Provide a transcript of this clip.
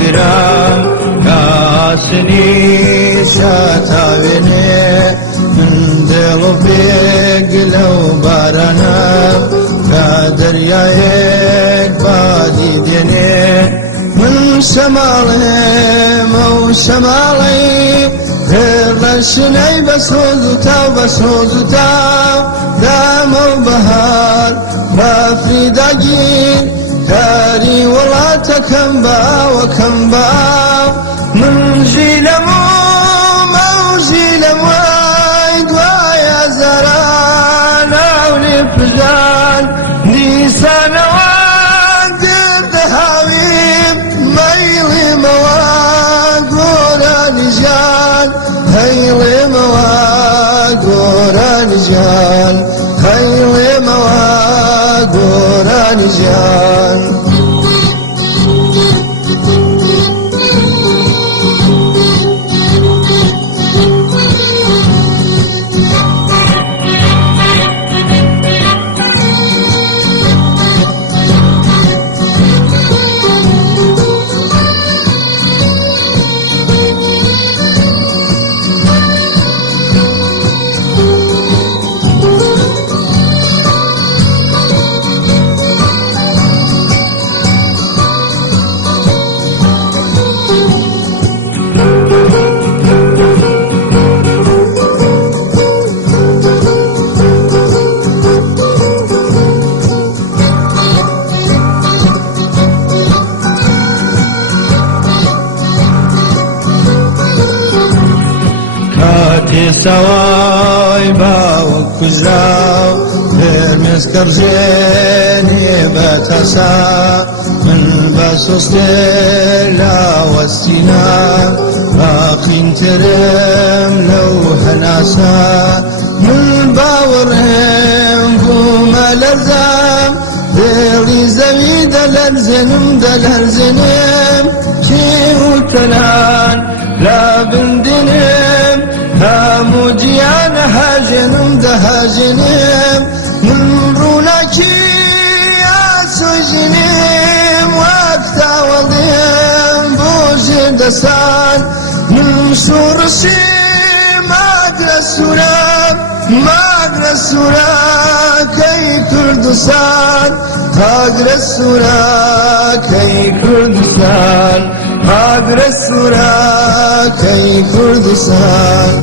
گرام کاسنی ساتاوێنێ من دڵ و پێک لەو بارانە کە دەریایەک بادی دێنێ من شەماڵێم ئەو شەماڵی هێڵ لە شنەی بەسۆز و تاو بەسۆز و تاو دامە و بەهار بافریداگیر کاری وڵاتەکەم باوەکەم باو من ژی لەموم ئەو ژی لەم وای دوایە زاران ئاونێ پژان دیسانەوە گردەهاویم مەیڵێمەوە گۆرانی ژیان هەیڵێمەوە گۆرانی ژیان هەیڵێمەوە گۆرانی ژیان سەوای باوەک کوژراو هێرمێسکە ڕژێنێ بە تەسا من بە سوستێر لاوەستینە باقینترم لەو هەناسە من باوەڕێم بوومە لەرزەم دێڵی زەوی دەلەرزێنم دەلەرزێنم کێ و تەنان لا بندێنم هەموو گیانە هاژێنم دەهاژێنم من ڕووناکی ئاسۆژێنم وەک تاوەڵێم بۆ ژێر دەسان من شوڕشی ماگرە سوورەم ماگرە سوورەکەی کوردستان هاگرە سوورەکەی کوردستان هاگرە سوورەکەی کوردستان